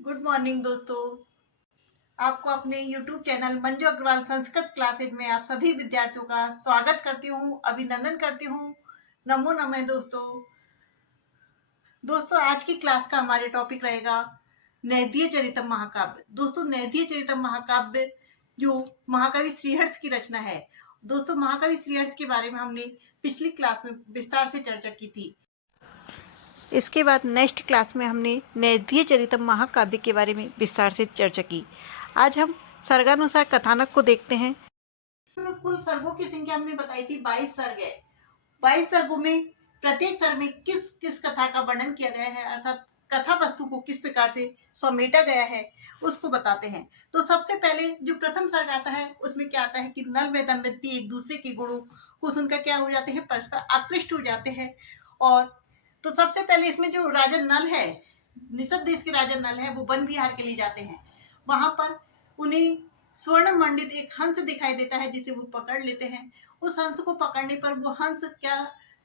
Good morning दोस्तों। आपको अपने YouTube channel Manju Agarwal Sanskrit classes में आप सभी विद्यार्थियों का स्वागत करती हूँ, अभिनंदन करती हूँ। नमो नमः दोस्तों आज की क्लास का हमारे टॉपिक रहेगा नैदीय चरितम महाकाव्य। दोस्तों नैदीय चरितम महाकाव्य जो महाकवि श्रीहर्ष की रचना है। दोस्तों महाकवि श्रीहर्ष के बारे में हमने पिछली क्लास में विस्तार से चर्चा की थी। इसके बाद नेक्स्ट क्लास में हमने नैदीय चरितम महाकाव्य के बारे में विस्तार से चर्चा की। आज हम सर्गानुसार कथानक को देखते हैं। कुल सर्गों की संख्या हमने बताई थी 22 सर्ग है। 22 सर्गों में प्रत्येक सर्ग में किस किस कथा का वर्णन किया गया है, अर्थात कथा वस्तु को किस प्रकार से समेटा गया है उसको बताते हैं। तो सबसे पहले जो प्रथम सर्ग आता है उसमें क्या आता है कि नल व दमयंती एक दूसरे के गुणों को सुनकर क्या हो जाते हैं, परस्पर आकृष्ट हो जाते हैं। और तो सबसे पहले इसमें जो राजा नल है, निषद देश के राजा नल है, वो वन विहार के लिए जाते हैं। वहां पर उन्हें स्वर्ण मंडित एक हंस दिखाई देता है जिसे वो पकड़ लेते हैं। उस हंस को पकड़ने पर वो हंस क्या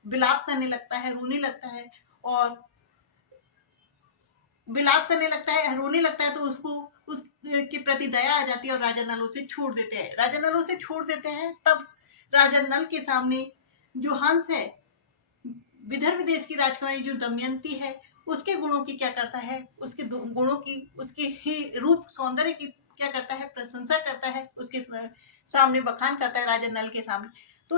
विलाप करने लगता है, रोने लगता है और विलाप करने लगता है, रोने लगता है। तो उसको उसके प्रति दया आ जाती है और राजा नल उसे छोड़ देते हैं। राजा नल उसे छोड़ देते हैं। तब राजा नल के सामने जो हंस है, विदर्भ देश की राजकुमारी जो दमयंती है, उसके गुणों की क्या करता है, उसके गुणों की, उसके ही रूप सौंदर्य की क्या करता है, प्रशंसा करता है, उसके सामने बखान करता है राजा नल के सामने। तो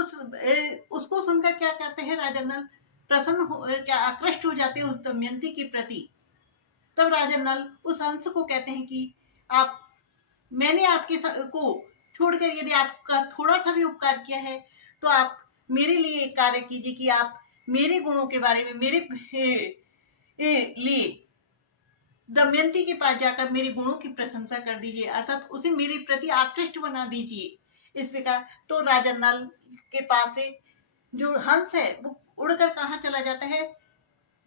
उसको सुनकर क्या करते हैं, राजा नल क्या आकृष्ट हो जाते हैं उस दमयंती के प्रति। तब राजा नल उस हंस को कहते हैं कि मैंने आपके को छोड़कर यदि आपका थोड़ा सा भी उपकार किया है तो आप मेरे लिए एक कार्य कीजिए कि आप मेरे गुणों के बारे में मेरे लिए दमयंती के पास जाकर मेरे गुणों की प्रशंसा कर दीजिए, अर्थात उसे मेरे प्रति आकृष्ट बना दीजिए। इस प्रकार तो राजा नल के पास से जो हंस है वो उड़कर कहाँ चला जाता है,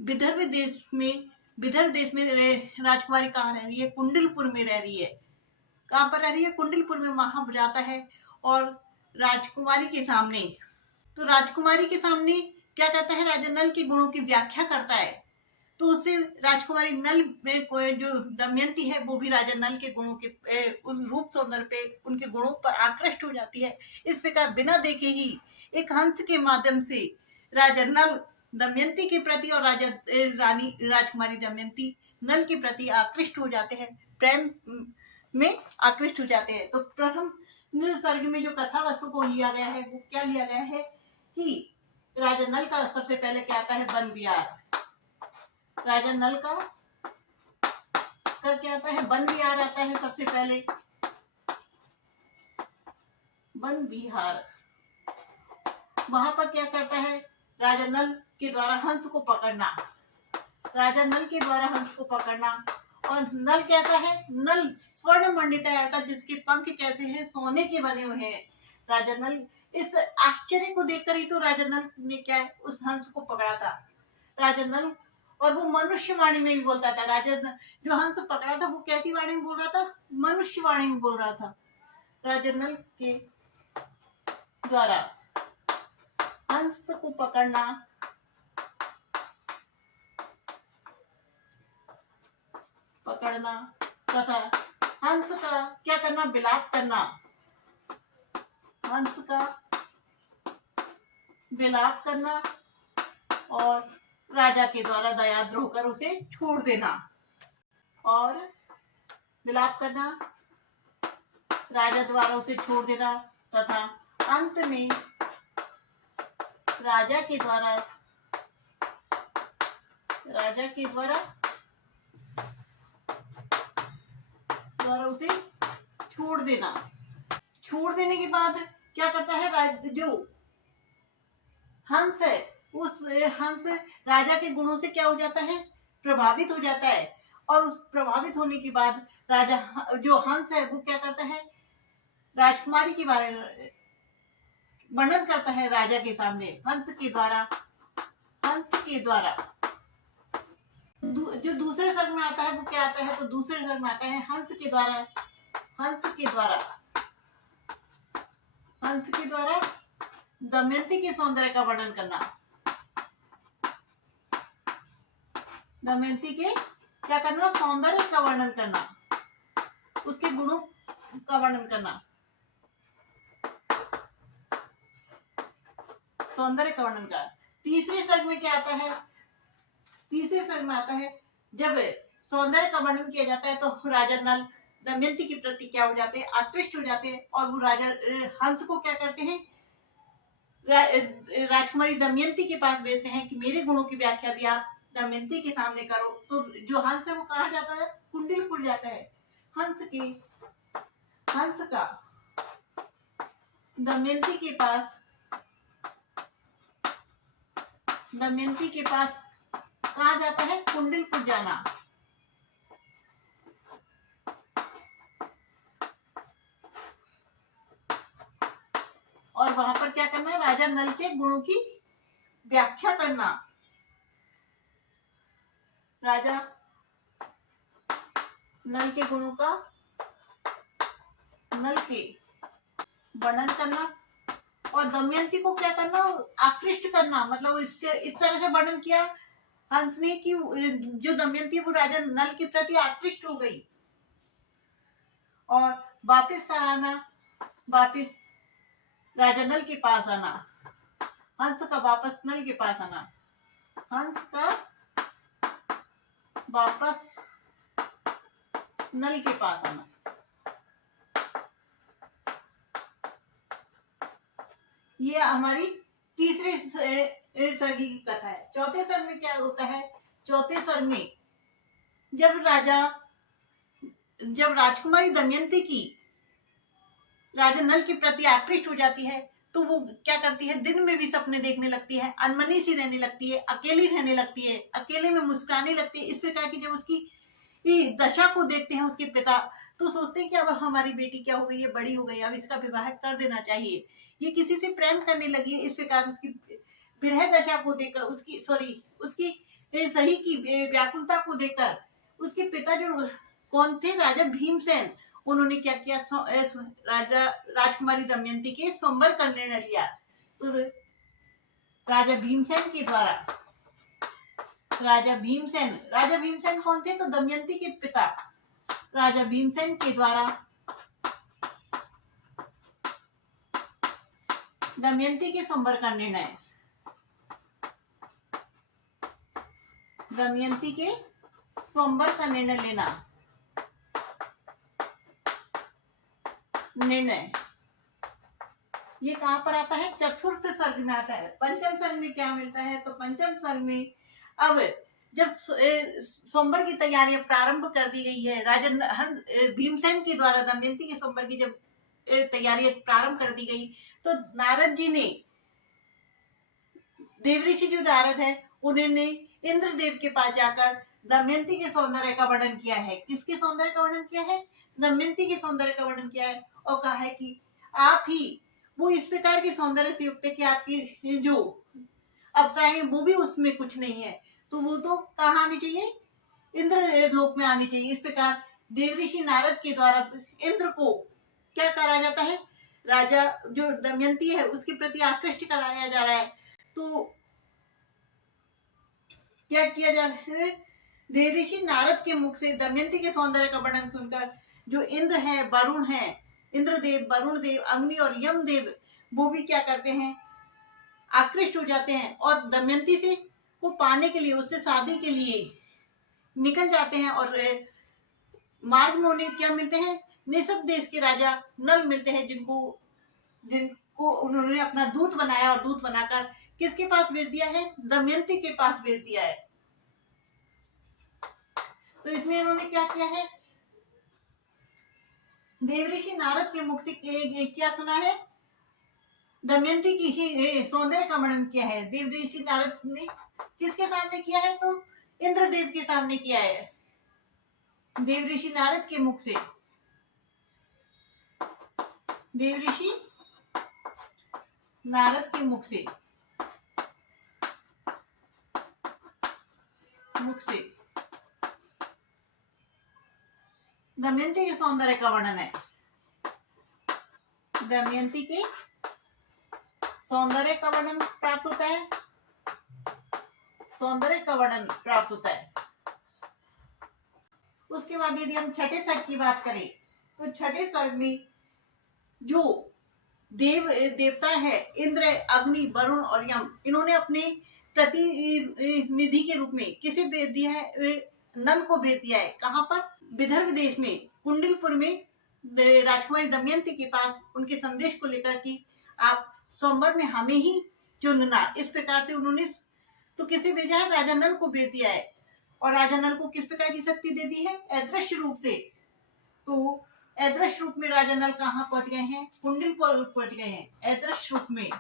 विदर्भ देश में। विदर्भ देश में राजकुमारी कहाँ रह रही है, कुंडलपुर में रह रही है। कहाँ पर रह रही है, कुंडलपुर में। वहां जाता है और राजकुमारी के सामने, तो राजकुमारी के सामने क्या करता है, राजा नल के गुणों की व्याख्या करता है। तो उससे राजकुमारी नल में जो दमयंती है वो भी राजा नल के गुणों के उन रूप सौंदर्य पे, उनके गुणों पर आकृष्ट हो जाती है। इस प्रकार बिना देखे ही एक हंस के माध्यम से राजा नल दमयंती के प्रति और रानी राजकुमारी दमयंती नल के प्रति आकृष्ट हो जाते हैं, प्रेम में आकृष्ट हो जाते हैं। तो प्रथम सर्ग में जो कथा वस्तु को लिया गया है वो क्या लिया गया है कि राजा नल का सबसे पहले क्या आता है, वन विहार। राजा नल का क्या आता है, वन विहार आता है सबसे पहले। वन विहार, वहां पर क्या करता है, राजा नल के द्वारा हंस को पकड़ना। राजा नल के द्वारा हंस को पकड़ना। और नल कैसा है, नल स्वर्ण मंडित है, अर्थात जिसके पंख कैसे हैं, सोने के बने हुए हैं। राजा नल, इस आश्चर्य को देखकर ही तो राजा नल ने क्या है, उस हंस को पकड़ा था। राजा नल, और वो मनुष्य वाणी में भी बोलता था। राजा जो हंस पकड़ा था वो कैसी वाणी में बोल रहा था, मनुष्य वाणी में बोल रहा था। राजा नल के द्वारा हंस को पकड़ना, तथा हंस का क्या करना, विलाप करना। हंस का विलाप करना और राजा के द्वारा दयाद्र होकर उसे छोड़ देना। और विलाप करना, राजा द्वारा उसे छोड़ देना, तथा अंत में राजा के द्वारा उसे छोड़ देना। छोड़ देने के बाद क्या करता है, जो हंस है, उस हंस राजा के गुणों से क्या हो जाता है, प्रभावित हो जाता है। और उस प्रभावित होने के बाद राजा जो हंस है वो क्या करता है, राजकुमारी के बारे में वर्णन करता है राजा के सामने हंस के द्वारा। जो दूसरे सर्ग में आता है वो क्या आता है, तो दूसरे सर्ग में आता है हंस के द्वारा दमयंती के सौंदर्य का वर्णन करना। क्या करना, सौंदर्य का वर्णन करना, उसके गुणों का वर्णन करना, सौंदर्य का वर्णन का। तीसरे सर्ग में क्या आता है, तीसरे सर्ग में आता है जब सौंदर्य का वर्णन किया जाता है तो राजा नल दमयंती के प्रति क्या हो जाते हैं, आकृष्ट हो जाते हैं, और वो राजा हंस को क्या करते हैं, राजकुमारी दमयंती के पास भेजते हैं कि मेरे गुणों की व्याख्या भी आप दमयंती के सामने करो। तो जो हंस है वो कहा जाता है, कुंडलपुर जाता है। हंस का दमयंती के पास कहा जाता है, कुंडलपुर जाना। और वहां पर क्या करना है, राजा नल के गुणों की व्याख्या करना, राजा नल के गुणों का, नल के वर्णन करना, और दमयंती को क्या करना, आकृष्ट करना। मतलब इसके इस तरह से वर्णन किया हंस ने कि जो दमयंती वो राजा नल के प्रति आकृष्ट हो गई। और वापिस का आना, वापिस राजा नल के पास आना, हंस का वापस नल के पास आना, हंस का वापस नल के पास आना। ये हमारी तीसरे सर्ग की कथा है। चौथे सर्ग में क्या होता है, चौथे सर्ग में जब राजकुमारी दमयंती की राजा नल के प्रति आकृष्ट हो जाती है तो वो क्या करती है, दिन में भी सपने देखने लगती है, अनमनी सी रहने लगती है, अकेली रहने लगती है, अकेले में मुस्कुराने लगती है। इस प्रकार की जब उसकी दशा को देखते हैं उसके पिता, तो सोचते हैं कि अब हमारी बेटी क्या हो गई है, बड़ी हो गई, अब इसका विवाह कर देना चाहिए, ये किसी से प्रेम करने लगी है। इस प्रकार उसकी विरह दशा को देखकर, उसकी सही की व्याकुलता को देखकर उसके पिता जो कौन थे, राजा भीमसेन, उन्होंने क्या किया, राजकुमारी दमयंती के स्वयंवर का निर्णय लिया। तो राजा भीमसेन कौन थे, तो दमयंती के पिता राजा भीमसेन के द्वारा दमयंती के स्वयंवर का निर्णय, दमयंती के स्वयंवर का निर्णय ये कहां पर आता है, चतुर्थ सर्ग में आता है। पंचम सर्ग में क्या मिलता है, तो पंचम सर्ग में अब जब स्वयंवर की तैयारियां प्रारंभ कर दी गई है, राजा भीमसेन के द्वारा दमयंती के स्वयंवर की जब तैयारियां प्रारंभ कर दी गई तो नारद जी ने, देवऋषि जो नारद है, उन्होंने इंद्रदेव के पास जाकर दमयंती के सौंदर्य का वर्णन किया है। किसके सौंदर्य का वर्णन किया है, दमयंती के सौंदर्य का वर्णन किया है, और कहा है कि आप ही वो इस प्रकार के सौंदर्य से युक्त है कि आपकी जो अप्सराएं वो भी उसमें कुछ नहीं है, तो वो तो कहाँ आनी चाहिए, इंद्र लोक में आनी चाहिए। इस प्रकार देवऋषि नारद के द्वारा इंद्र को क्या करा जाता है, राजा जो दमयंती है उसके प्रति आकृष्ट कराया जा रहा है। तो क्या किया जा रहा है, देवऋषि नारद के मुख से दमयंती के सौंदर्य का वर्णन सुनकर जो इंद्र है, वरुण है, इंद्रदेव, वरुण देव, अग्नि और यम देव, वो भी क्या करते हैं, आकृष्ट हो जाते हैं और दमयंती से को पाने के लिए, उससे शादी के लिए निकल जाते हैं। और मार्ग में उन्हें क्या मिलते हैं, निषद देश के राजा नल मिलते हैं, जिनको उन्होंने अपना दूत बनाया, और दूत बनाकर किसके पास भेज दिया है, दमयंती के पास भेज दिया है। तो इसमें इन्होंने क्या किया है, देवऋषि नारद के मुख से क्या सुना है, दमयंती की ही सौंदर्य का वर्णन किया है। देवऋषि नारद ने किसके सामने किया है, तो इंद्रदेव के सामने किया है, देवऋषि नारद के मुख से, देवऋषि नारद के मुख से दमयंती के सौंदर्य का वर्णन है, दमयंती के सौंदर्य का वर्णन प्राप्त होता है, सौंदर्य का वर्णन प्राप्त होता है। उसके बाद यदि हम छठे सर्ग की बात करें तो छठे सर्ग में जो देवता है इंद्र, अग्नि, वरुण और यम, इन्होंने अपने प्रतिनिधि के रूप में किसे भेज दिया है? नल को भेज दिया है। कहाँ पर? विदर्भ देश में कुंडलपुर में राजकुमारी दमयंती के पास उनके संदेश को लेकर कि आप सोमवार में हमें ही चुनना, इस प्रकार से उन्होंने तो किसे भेजा है? राजा नल को भेज दिया है। और राजा नल को किस प्रकार की शक्ति दे दी है? अदृश्य रूप से। तो अदृश्य रूप में राजा नल कहाँ पहुंच गए हैं? कुंडलपुर पहुंच गए हैं अदृश्य रूप में,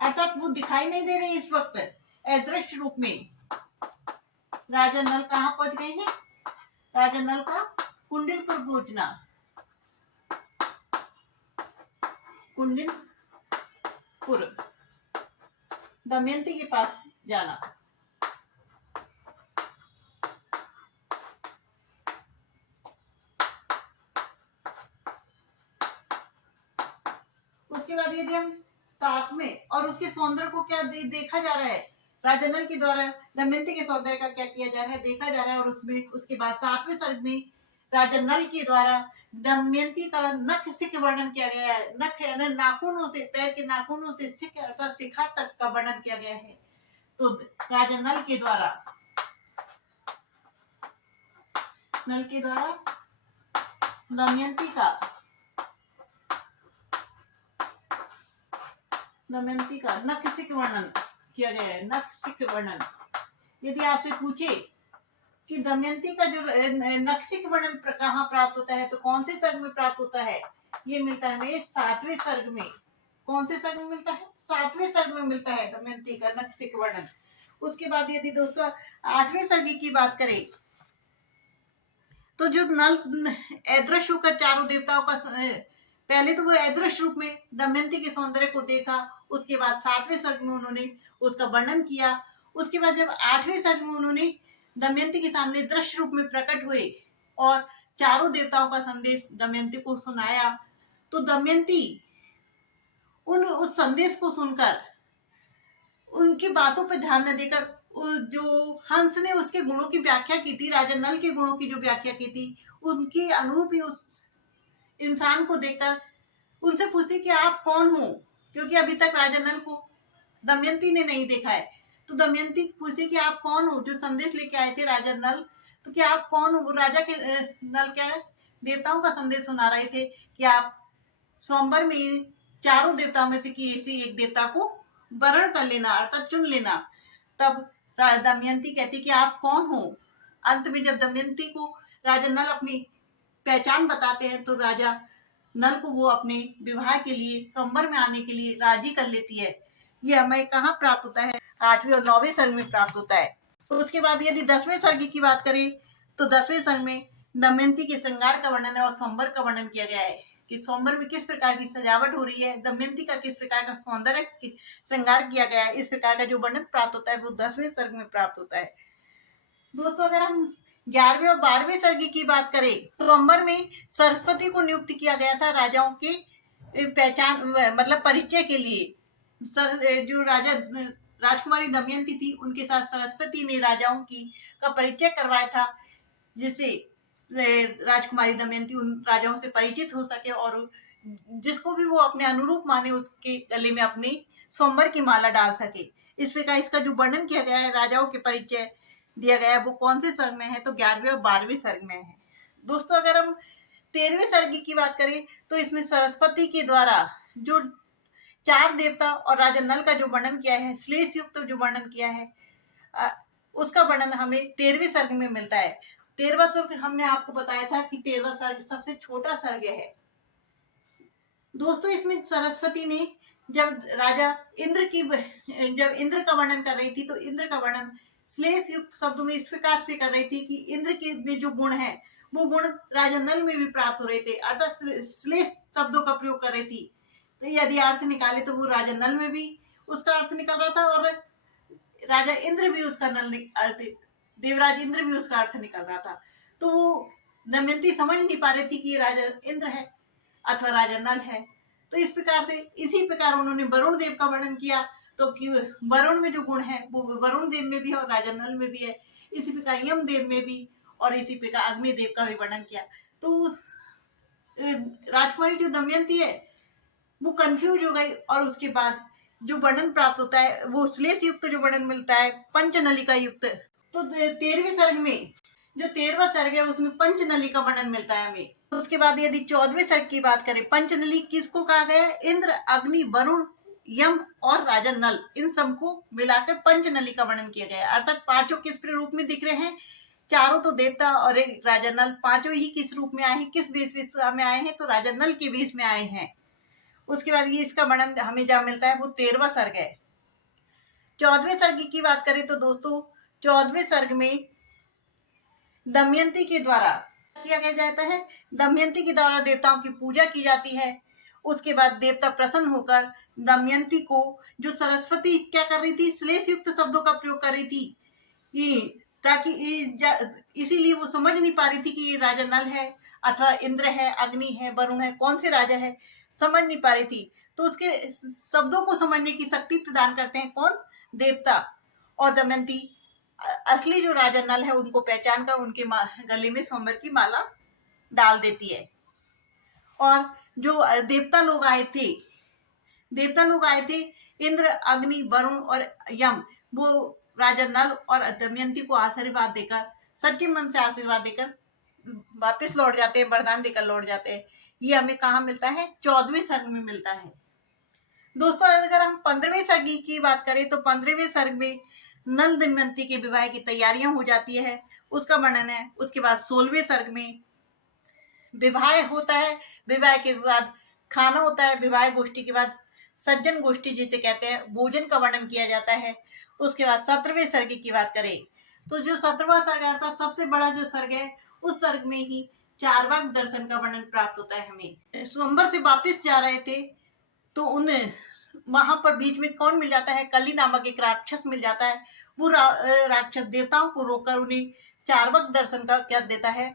अर्थात वो दिखाई नहीं दे रहे इस वक्त। अदृश्य रूप में राजा नल कहाँ पहुंच गए हैं? राजा नल का कुंडलपुर पहुंचना, कुंडलपुर दमयंती के पास जाना। उसके बाद यदि हम साथ में और उसके सौंदर्य को क्या देखा जा रहा है? राजा नल के द्वारा दमयंती के सौंदर्य का क्या किया जा रहा है? देखा जा रहा है। और उसमें उसके बाद सातवें सर्ग में राजा नल के द्वारा दमयंती का नख सिख वर्णन किया गया है। नख यानी नाखूनों से, पैर के नाखूनों से सिख अर्थात शिखा तक का वर्णन किया गया है। तो राजा नल के द्वारा दमयंती का नख सिख वर्णन किया गया है। नख सिख वर्णन। यदि आपसे पूछे कि दमयंती का जो नख सिख वर्णन कहाँ प्राप्त होता है, तो कौन से सर्ग में प्राप्त होता है? ये मिलता है हमें सातवें सर्ग में। कौन से सर्ग में मिलता है? सातवें सर्ग में मिलता है दमयंती का नख सिख वर्णन। उसके बाद यदि दोस्तों आठवें सर्ग की बात करें तो जो नल अदृश्य होकर चारों देवताओं का, पहले तो वो अदृश्य रूप में दमयंती के सौंदर्य को देखा, उसके बाद सातवें सर्ग में उन्होंने उसका वर्णन किया। उसके बाद जब आठवें सर्ग में उन्होंने दमयंती के सामने दृश्य रूप में प्रकट हुए और चारों देवताओं का संदेश दमयंती को सुनाया, तो दमयंती उस संदेश को सुनकर उनकी बातों पर ध्यान न देकर जो हंस ने उसके गुणों की व्याख्या की थी, राजा नल के गुणों की जो व्याख्या की थी, उनके अनुरूप ही उस इंसान को देखकर उनसे पूछती कि आप कौन हो, क्योंकि अभी तक राजा नल को दमयंती ने नहीं देखा है। तो दमयंती पूछी कि आप कौन हो, जो संदेश लेके आए थे राजा नल, तो क्या आप कौन हो? राजा के नल क्या है? देवताओं का संदेश सुना रहे थे कि आप सोमवार में चारों देवताओं में से किसी एक देवता को वरण कर लेना, अर्थात चुन लेना। तब दमयंती कहती कि आप कौन हो? अंत में जब दमयंती को राजा नल अपनी पहचान बताते हैं तो राजा नल को वो अपने विवाह के लिए सोमवार में आने के लिए राजी कर लेती है। ये हमें कहाँ प्राप्त होता है? आठवें और नौवें सर्ग में प्राप्त होता है। तो उसके बाद यदि 10वें सर्ग की बात करें तो 10वें सर्ग में दमयंती के श्रृंगार का वर्णन है और सोमवार का वर्णन किया गया है कि सोमवार में किस प्रकार की सजावट हो रही है, दमयंती का किस प्रकार का सौंदर्य श्रृंगार किया गया है। इस प्रकार का जो वर्णन प्राप्त होता है वो 10वें सर्ग में प्राप्त होता है। दोस्तों अगर हम 11वें और 12वें सर्ग की बात करें तो सोमवार में सरस्वती को नियुक्त किया गया था राजाओं की पहचान मतलब परिचय के लिए। जो राजकुमारी दमयंती थी उनके साथ सरस्वती ने राजाओं की का परिचय करवाया था, जिससे राजकुमारी दमयंती उन राजाओं से परिचित हो सके और जिसको भी वो अपने अनुरूप माने उसके गले में अपनी सोमवार की माला डाल सके। इस प्रकार इसका जो वर्णन किया गया है, राजाओं के परिचय दिया गया है, वो कौन से सर्ग में है? तो 11वें और 12वें सर्ग में है। दोस्तों अगर हम 13वें सर्ग की बात करें तो इसमें सरस्वती के द्वारा जो चार देवता और राजा नल का जो वर्णन किया है, श्लेष युक्त जो वर्णन किया है, उसका वर्णन हमें 13वें सर्ग में मिलता है। 13वां सर्ग हमने आपको बताया था कि 13वां सर्ग सबसे छोटा सर्ग है। दोस्तों इसमें सरस्वती ने जब इंद्र का वर्णन कर रही थी तो इंद्र का वर्णन श्लेष युक्त शब्दों में इस प्रकार से कर रही थी कि इंद्र के में जो गुण है वो गुण राजा नल में भी प्राप्त हो रहे थे, अर्थात श्लेष शब्दों का प्रयोग कर रही थी। तो यदि अर्थ निकाले तो वो राजा नल में भी उसका अर्थ निकल रहा था और राजा इंद्र भी उसका देवराज इंद्र भी उसका अर्थ निकल रहा था। तो वो दमयंती समझ नहीं पा रही थी कि ये राजा इंद्र है अथवा राजा नल है। तो इस प्रकार से इसी प्रकार उन्होंने वरुण देव का वर्णन किया तो कि वरुण में जो गुण है वो वरुण देव में भी है और राजा नल में भी है, इसी प्रकार यम देव में भी, और इसी प्रकार अग्निदेव का भी वर्णन किया। तो उस राजकुमारी जो दमयंती है वो कंफ्यूज हो गई, और उसके बाद जो वर्णन प्राप्त होता है वो श्लेष युक्त जो वर्णन मिलता है पंचनलिका युक्त। तो 13वें सर्ग में जो 13वां सर्ग है उसमें पंचनली का वर्णन मिलता है हमें। उसके बाद यदि 14वें सर्ग की बात करें, पंचनली किसको कहा गया है? इंद्र, अग्नि, वरुण, यम और राजा नल, इन सबको मिलाकर पंचनली का वर्णन किया गया है। अर्थात पांचों किस रूप में दिख रहे हैं? चारों तो देवता और एक राजा नल, पांचों ही किस रूप में आए हैं, किस वेश में आए हैं? तो राजा नल के वेश में आए हैं। उसके बाद ये इसका वर्णन हमें जहाँ मिलता है वो 13वां सर्ग है। 14वें सर्ग की बात करें तो दोस्तों 14वें सर्ग में दमयंती के द्वारा किया गया जाता है, दमयंती के द्वारा देवताओं की पूजा की जाती है। उसके बाद देवता प्रसन्न होकर दमयंती को, जो सरस्वती क्या कर रही थी? श्लेष युक्त शब्दों का प्रयोग कर रही थी, ये ताकि इसीलिए वो समझ नहीं पा रही थी कि ये राजा नल है अथवा इंद्र है, अग्नि है, वरुण है, कौन से राजा है, समझ नहीं पा रही थी। तो उसके शब्दों को समझने की शक्ति प्रदान करते हैं कौन? देवता। और दमयंती असली जो राजा नल है उनको पहचान कर उनके गले में स्वयंवर की माला डाल देती है। और जो देवता लोग आए थे इंद्र, अग्नि, वरुण और यम, वो राजा नल और दमयंती को आशीर्वाद देकर, सच्चे मन से आशीर्वाद देकर वापस लौट जाते हैं, वरदान देकर लौट जाते हैं। ये हमें कहाँ मिलता है? 14वें सर्ग में मिलता है। दोस्तों अगर हम 15वें सर्ग की बात करें तो 15वें सर्ग में नल दमयंती के विवाह की तैयारियां हो जाती है, उसका वर्णन है। उसके बाद 16वें सर्ग में विवाह होता है, विवाह के बाद खाना होता है, विवाह गोष्ठी के बाद सज्जन गोष्ठी जिसे कहते हैं, भोजन का वर्णन किया जाता है। उसके बाद 17वें सर्ग की बात करें तो जो 17वां सर्ग अर्थात सबसे बड़ा जो सर्ग है, उस सर्ग में ही चारवाक दर्शन का वर्णन प्राप्त होता है हमें। स्वयंवर से वापिस जा रहे थे तो उन्हें वहां पर बीच में कौन मिल जाता है? कली नामक एक राक्षस मिल जाता है। वो राक्षस देवताओं को रोककर उन्हें चारवाक दर्शन का क्या देता है?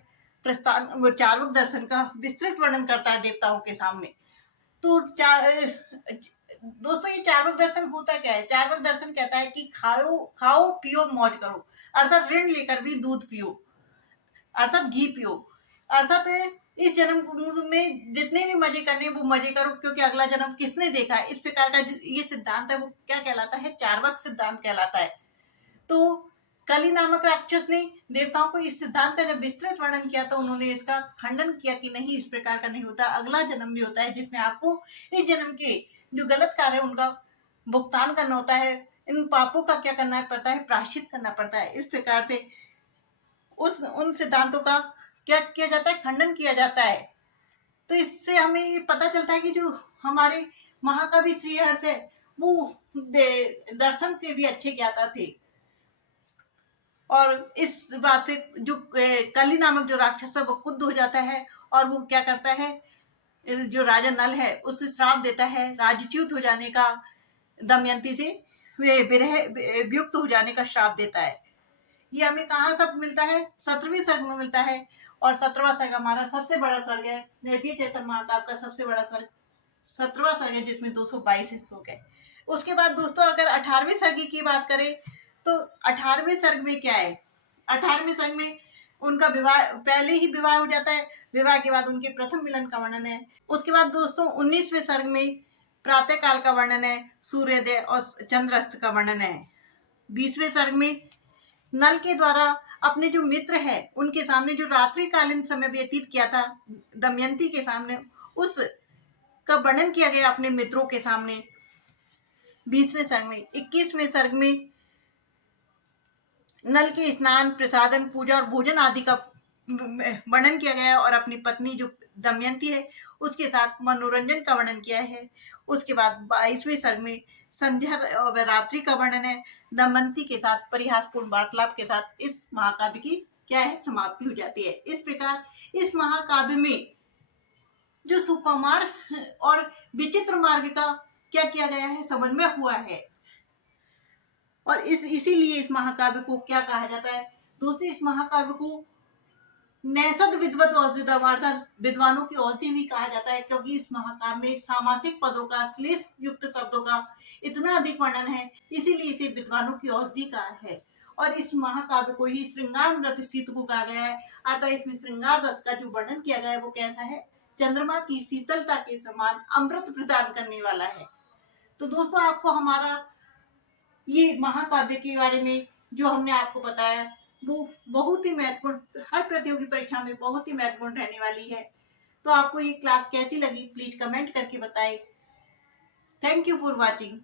प्रस्थान। वो चारवाक दर्शन का विस्तृत वर्णन करता है देवताओं के सामने। तो दोस्तों ये चारवाक दर्शन होता क्या है? चारवाक दर्शन कहता है कि खाओ पियो मौज करो, अर्थात ऋण लेकर भी दूध पियो, अर्थात घी पियो, अर्थात इस जन्म में जितने भी मजे करने वो मजे करो, क्योंकि अगला जन्म किसने देखा है? इस प्रकार का ये सिद्धांत है वो क्या कहलाता है? चारवाक सिद्धांत कहलाता है। तो कली नामक राक्षस ने देवताओं को इस सिद्धांत का जब विस्तृत वर्णन किया तो उन्होंने इसका खंडन किया कि नहीं, इस प्रकार का नहीं होता, अगला जन्म भी होता है जिसमें आपको इस जन्म के जो गलत कार्य है उनका भुगतान करना होता है, इन पापों का क्या करना पड़ता है? प्रायश्चित करना पड़ता है। इस प्रकार से उन सिद्धांतों का क्या किया जाता है? खंडन किया जाता है। तो इससे हमें ये पता चलता है कि जो हमारे महाकवि श्रीहर्ष है वो दर्शन के भी अच्छे ज्ञाता थे। और इस बात से जो कली नामक जो राक्षस है वो क्रुद्ध हो जाता है और वो क्या करता है? जो राजा नल है उसे श्राप देता है राजच्युत हो जाने का, दमयंती से वियुक्त हो जाने का श्राप देता है। ये हमें कहाँ सब मिलता है? 17वें सर्ग में मिलता है। और 17वां सर्ग हमारा सबसे बड़ा सर्ग है, नैतिय चैतन्य महाकाव्य का सबसे बड़ा सर्ग 17वां सर्ग है जिसमें 222 श्लोक है। उसके बाद दोस्तों अगर 18वें सर्ग की बात करें तो 18वें सर्ग में क्या है? 18वें सर्ग में उनका विवाह, पहले ही विवाह हो जाता है, विवाह के बाद उनके प्रथम मिलन का वर्णन है। उसके बाद दोस्तों 19वें सर्ग में प्रातः काल का वर्णन है, सूर्योदय और चंद्रास्त का वर्णन है। 20वें सर्ग में नल के द्वारा अपने जो मित्र है उनके सामने जो रात्रिकालीन समय व्यतीत किया था दमयंती के सामने, उस का वर्णन किया गया अपने मित्रों के सामने 20वें सर्ग में। 21वें सर्ग में नल के स्नान, प्रसादन, पूजा और भोजन आदि का वर्णन किया गया और अपनी पत्नी जो दमयंती है उसके साथ मनोरंजन का वर्णन किया है। उसके बाद 22वें सर्ग में संध्या और रात्रि का वर्णन है। दमयंती के साथ परिहासपूर्ण वार्तालाप के साथ इस महाकाव्य की क्या है? समाप्ति हो जाती है। इस प्रकार इस महाकाव्य में जो सुकुमार और विचित्र मार्ग का क्या किया गया है? समन्वय हुआ है। और इसीलिए इस महाकाव्य को क्या कहा जाता है? दोस्तों इस महाकाव्य को नैषध विद्वत औषधितम अर्थात विद्वानों की औषधि भी कहा जाता है, क्योंकि इस महाकाव्य में सामासिक पदों का, श्लेष युक्त शब्दों का इतना अधिक वर्णन है, इसीलिए इसे विद्वानों की औषधि कहा है। और इस महाकाव्य को ही श्रृंगार रचित को कहा गया है, अर्थात इसमें श्रृंगार रस का जो वर्णन किया गया है वो कैसा है, चंद्रमा की शीतलता के समान अमृत प्रदान करने वाला है। तो दोस्तों, आपको हमारा ये महाकाव्य के बारे में जो हमने आपको बताया वो बहुत ही महत्वपूर्ण, हर प्रतियोगी परीक्षा में बहुत ही महत्वपूर्ण रहने वाली है। तो आपको ये क्लास कैसी लगी प्लीज कमेंट करके बताएं। Thank you for watching.